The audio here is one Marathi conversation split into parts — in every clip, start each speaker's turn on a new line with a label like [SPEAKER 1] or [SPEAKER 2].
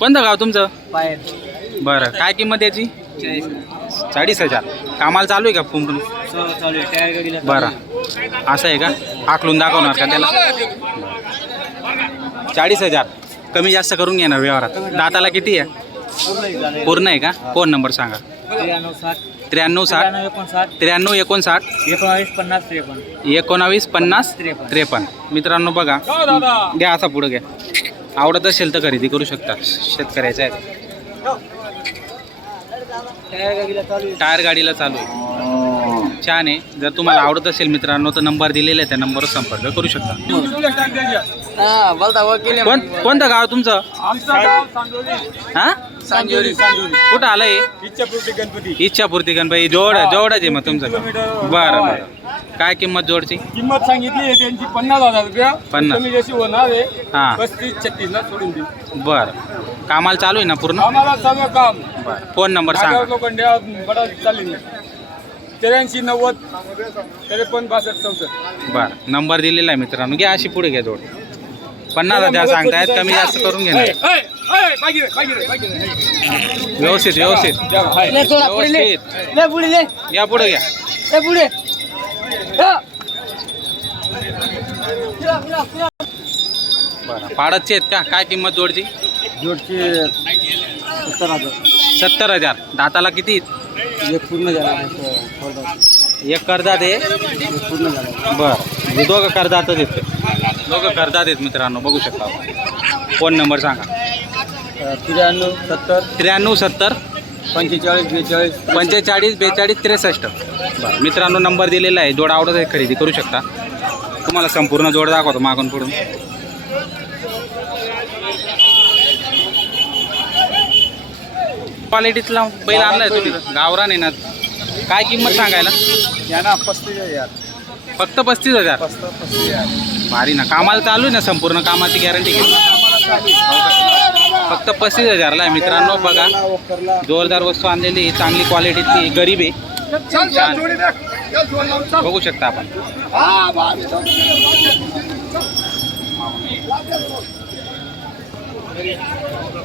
[SPEAKER 1] कोणतं गाव तुमचं?
[SPEAKER 2] बाहेर.
[SPEAKER 1] बरं. काय किंमत याची? चाळीस हजार. कामाला चालू आहे का पुंपून
[SPEAKER 2] चालू आहे. टायर गाडीला
[SPEAKER 1] बरं. असं आहे का? आकलून दाखवणार का त्याला? चाळीस हजार. कमी जास्त करून घेणार व्यवहारात. दाताला किती आहे? पूर्ण आहे का? फोन नंबर सांगा?
[SPEAKER 2] त्र्याण्णव साठ.
[SPEAKER 1] त्र्याण्णव साठ.
[SPEAKER 2] त्र्याण्णव एकोणसाठ.
[SPEAKER 1] त्र्याण्णव एकोणसाठ.
[SPEAKER 2] एकोणावीस पन्नास त्रेपन्न.
[SPEAKER 1] एकोणावीस पन्नास
[SPEAKER 2] त्रेपन्न.
[SPEAKER 1] त्रेपन्न. मित्रांनो बघा. घ्या असा पुढं घ्या. आवडत असेल तर खरेदी करू शकता. शेतकऱ्याच्या आहेत.
[SPEAKER 2] टायर गाडीला चालू आहे
[SPEAKER 1] टायर गाडीला चालू आहे छान आहे. जर तुम्हाला आवडत असेल मित्रांनो तर नंबर दिलेला आहे त्या नंबरवर संपर्क करू शकता.
[SPEAKER 2] हा बोलता वकील
[SPEAKER 1] कोण कोणतं गाव तुमचं? हा? कुठं आलं हे
[SPEAKER 2] इच्छापूर्ती गणपती.
[SPEAKER 1] इच्छापूर्ती गणपती. जोड जोडच आहे मग तुमचं गाव. बरं बरं. काय किंमत जोडची?
[SPEAKER 3] किंमत सांगितली आहे त्यांची पन्नास हजार रुपया.
[SPEAKER 1] पन्नास.
[SPEAKER 3] कमी जशी होणार आहे
[SPEAKER 1] हां.
[SPEAKER 3] पस्तीस छत्तीस ला सोडून देऊ.
[SPEAKER 1] बरं. कामाला चालू आहे ना पूर्ण?
[SPEAKER 3] आम्हाला सगळं काम.
[SPEAKER 1] बरं. फोन नंबर सांगा.
[SPEAKER 3] लोखंड्या बडा चालेल. त्र्याऐंशी नव्वद त्रेपन्न बासष्ट चौसष्ट.
[SPEAKER 1] बरं नंबर दिलेला आहे मित्रांनो. घ्या अशी पुढे घ्या जोड. पन्नास हजार सांगतायत कमी जास्त करून घेणार. व्यवस्थित व्यवस्थित.
[SPEAKER 3] द्या, हाय.
[SPEAKER 2] ले थोडा पुढे ले.
[SPEAKER 1] व्यवस्थित. या पुढे घ्या.
[SPEAKER 2] हा.
[SPEAKER 1] बरं पाडतचे आहेत का? काय किंमत जोडची?
[SPEAKER 2] जोडचे सत्तर हजार.
[SPEAKER 1] सत्तर हजार. दाताला किती
[SPEAKER 2] एक पूर्ण झाला
[SPEAKER 1] एक कर्जात आहे
[SPEAKER 2] पूर्ण झाला
[SPEAKER 1] बरं. म्हणजे दोघं कर्जातच येत दोघं कर्जात आहेत मित्रांनो बघू शकता आपण. फोन नंबर सांगा.
[SPEAKER 2] त्र्याण्णव सत्तर
[SPEAKER 1] त्र्याण्णव सत्तर
[SPEAKER 2] पंचेचाळीस बेचाळीस
[SPEAKER 1] पंचेचाळीस बेचाळीस त्रेसष्ट. बरं. मित्रांनो नंबर दिलेला आहे. जोड आवडत आहे खरेदी करू शकता. तुम्हाला संपूर्ण जोड दाखवतो मागून पुढून. क्वालिटीतला बैल आणलाय तुम्ही. गावरान आहे ना. काय किंमत सांगायला?
[SPEAKER 2] यांना पस्तीस हजार.
[SPEAKER 1] फक्त पस्तीस हजार?
[SPEAKER 2] पस्त पस्तीस हजार.
[SPEAKER 1] भारी ना. कामाला चालू आहे ना संपूर्ण कामाची गॅरंटी घे फक्त पस्तीस हजारला आहे मित्रांनो बघा.
[SPEAKER 2] वखरला
[SPEAKER 1] जोरदार वस्तू आणलेली आहे, चांगली क्वालिटीची गरीब आहे. छान. बघू शकता आपण.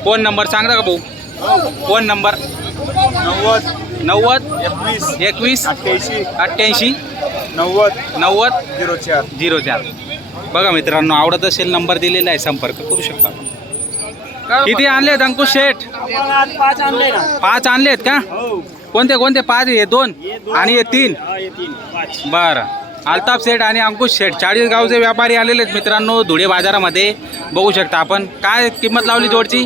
[SPEAKER 1] फोन नंबर सांगता का भाऊ? Phone number?
[SPEAKER 2] नव्वद.
[SPEAKER 1] नव्वद.
[SPEAKER 2] एकवीस.
[SPEAKER 1] एकवीस.
[SPEAKER 2] अठ्ठ्याऐंशी.
[SPEAKER 1] अठ्ठ्याऐंशी.
[SPEAKER 2] नव्वद.
[SPEAKER 1] नव्वद.
[SPEAKER 2] झिरो चार.
[SPEAKER 1] झिरो चार. बघा मित्रांनो आवडत असेल नंबर दिलेला आहे संपर्क करू शकता. किती आणलेत अंकुश शेठ?
[SPEAKER 2] पाच आणले
[SPEAKER 1] पाच आणलेत का?
[SPEAKER 2] हो.
[SPEAKER 1] कोणते कोणते? पाच हे दोन आणि हे तीन?
[SPEAKER 2] ये तीन. पाच.
[SPEAKER 1] बरं. अल्ताफ शेठ आणि अंकुश शेठ. चाळीस गावचे व्यापारी आलेले आहेत मित्रांनो धुळे बाजारामध्ये. बघू शकता आपण. काय किंमत लावली जोडची?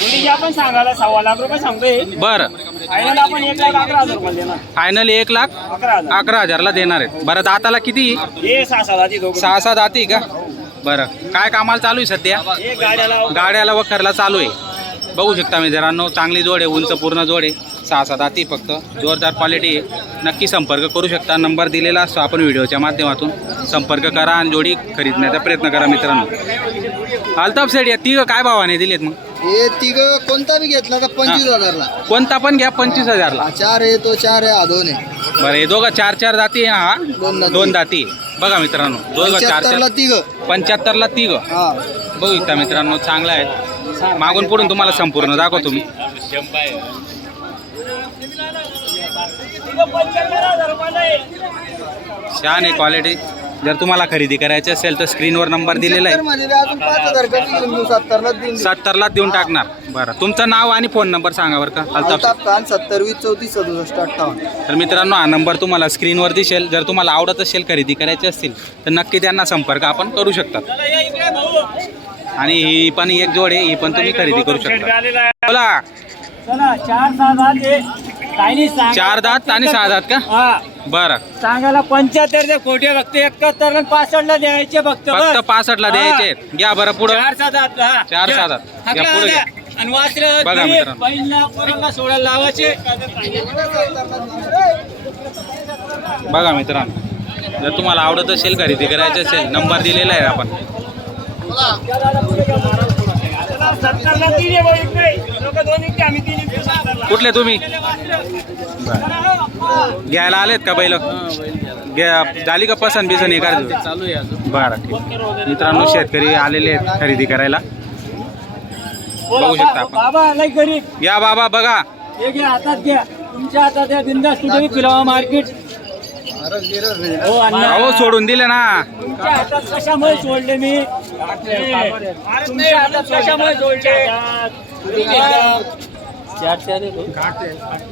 [SPEAKER 2] मुलीची आपण सांगायला सव्वा लाख रुपये सांगतोय.
[SPEAKER 1] बरं.
[SPEAKER 2] फायनल आपण एक लाख अकरा हजार रुपये देणार.
[SPEAKER 1] फायनल एक लाख
[SPEAKER 2] अकरा हजार.
[SPEAKER 1] अकरा हजारला देणार आहेत. बरं दाताला किती?
[SPEAKER 2] हे सहा दोघं.
[SPEAKER 1] सहा सात दाती का? बरं. काय कामाला चालू आहे सध्या?
[SPEAKER 2] हे गाड्याला
[SPEAKER 1] गाड्याला वखरला चालू आहे. बघू शकता मित्रांनो चांगली जोड आहे उंच पूर्ण जोड आहे. सहा सात हाती फक्त. जोरदार क्वालिटी आहे. नक्की संपर्क करू शकता. नंबर दिलेला असतो आपण व्हिडिओच्या माध्यमातून. संपर्क करा आणि जोडी खरीदण्याचा प्रयत्न करा मित्रांनो. अल्ताफ सेठ या तिघ काय भावाने दिलेत मग?
[SPEAKER 4] हे तिघ कोणता बी घेतला तर पंचवीस हजारला?
[SPEAKER 1] कोणता पण घ्या पंचवीस हजारला.
[SPEAKER 4] हा चार आहे तो चार आहे हा दोन आहे.
[SPEAKER 1] बरं हे दोघं चार चार जाती आहे हा?
[SPEAKER 4] दोन दाती.
[SPEAKER 1] दोन दाती. बघा मित्रांनो दोघं चार
[SPEAKER 4] पंच्याहत्तरला
[SPEAKER 1] चार
[SPEAKER 4] तिघ.
[SPEAKER 1] पंच्याहत्तरला तिघ.
[SPEAKER 4] हा.
[SPEAKER 1] बघू शकता मित्रांनो चांगला आहे. मागून पुढून तुम्हाला संपूर्ण दाखवतो मी. छान आहे क्वालिटी जर तुम्हाला खरेदी करायची असेल तर स्क्रीनवर नंबर दिलेला आहे.
[SPEAKER 4] सत्तरला देऊन
[SPEAKER 1] टाकणार. बरं. तुमचं नाव आणि फोन नंबर सांगा बरं का
[SPEAKER 4] खान सत्तर वीस चौतीस सदुसष्ट अठ्ठावन्न.
[SPEAKER 1] तर मित्रांनो हा नंबर तुम्हाला स्क्रीनवर दिसेल. जर तुम्हाला आवडत असेल खरेदी करायची असतील तर नक्की त्यांना संपर्क आपण करू शकतात. आणि ही पण एक जोड आहे ही पण तुम्ही खरेदी करू शकता. बोला.
[SPEAKER 2] चला चार दात
[SPEAKER 1] आणि सहा दात का? बरं.
[SPEAKER 2] सांगायला पंच्याहत्तर ते खोटे फक्त एकाहत्तर आणि पासष्टला द्यायचे फक्त
[SPEAKER 1] फक्त
[SPEAKER 2] बस.
[SPEAKER 1] पासष्टला द्यायचे. घ्या बरं पुढं.
[SPEAKER 2] चार सहा दात हा
[SPEAKER 1] चार सहा दात. पुढे.
[SPEAKER 2] आणि वासरं
[SPEAKER 1] बघा
[SPEAKER 2] घरी
[SPEAKER 1] मित्रांनो.
[SPEAKER 2] बैलला पोरांना सोडायला लावायचे.
[SPEAKER 1] बघा मित्रांनो. जर तुम्हाला आवडत असेल खरेदी करायची असेल नंबर दिलेला आहे आपण. कुठले तुम्ही? घ्यायला आलेत का बैल? घ्या झाली का पसंत बिसन हे करायचं
[SPEAKER 2] चालू आहे अजून.
[SPEAKER 1] बरं ठीक. मित्रांनो शेतकरी आलेले आहेत खरेदी करायला. बघू शकता आपण.
[SPEAKER 2] बाबा लय गरीब.
[SPEAKER 1] या बाबा बघा.
[SPEAKER 2] हे घ्या हातात घ्या. तुमच्या हातात द्या बिंदास तुम्ही फिरवा मार्केट. हो अण्णा.
[SPEAKER 1] अहो सोडून दिले ना.
[SPEAKER 2] तुमच्या हातात कशामुळे सोडले मी? तुमच्या हातात कशामुळे सोडले? चार चार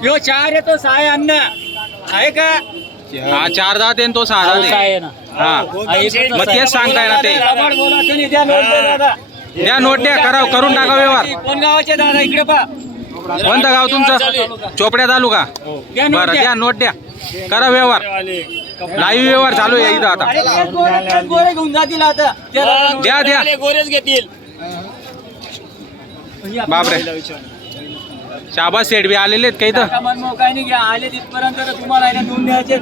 [SPEAKER 2] यो चार येतो सहा अन्न आहे का?
[SPEAKER 1] हा चार दहा ते तो सहा ते.
[SPEAKER 2] आहे. ना.
[SPEAKER 1] हा. मग तेच सांगताय ना ते
[SPEAKER 2] लबाड द्या नोट द्या दादा.
[SPEAKER 1] द्या नोट द्या करा करून टाका व्यवहार.
[SPEAKER 2] कोण गावाचे दादा? इकडे पा
[SPEAKER 1] कोणतं गाव तुमचं? चोपड्या तालुका.
[SPEAKER 2] द्या नोट
[SPEAKER 1] बरं
[SPEAKER 2] द्या.
[SPEAKER 1] द्या नोट द्या. करा व्यवहार. लाईव्ह व्यवहार चालू आहे इथं आता.
[SPEAKER 2] अरे ते गोरे- ते गोरे घेऊन जातील आता.
[SPEAKER 1] द्या द्या.
[SPEAKER 2] गोरेच घेतील.
[SPEAKER 1] बापरे. शाबास सेठ बी आलेले आहेत काही तर
[SPEAKER 2] मनमोह काही नाही घ्या. आले तिथपर्यंत तर तुम्हाला आहे ना द्यायचे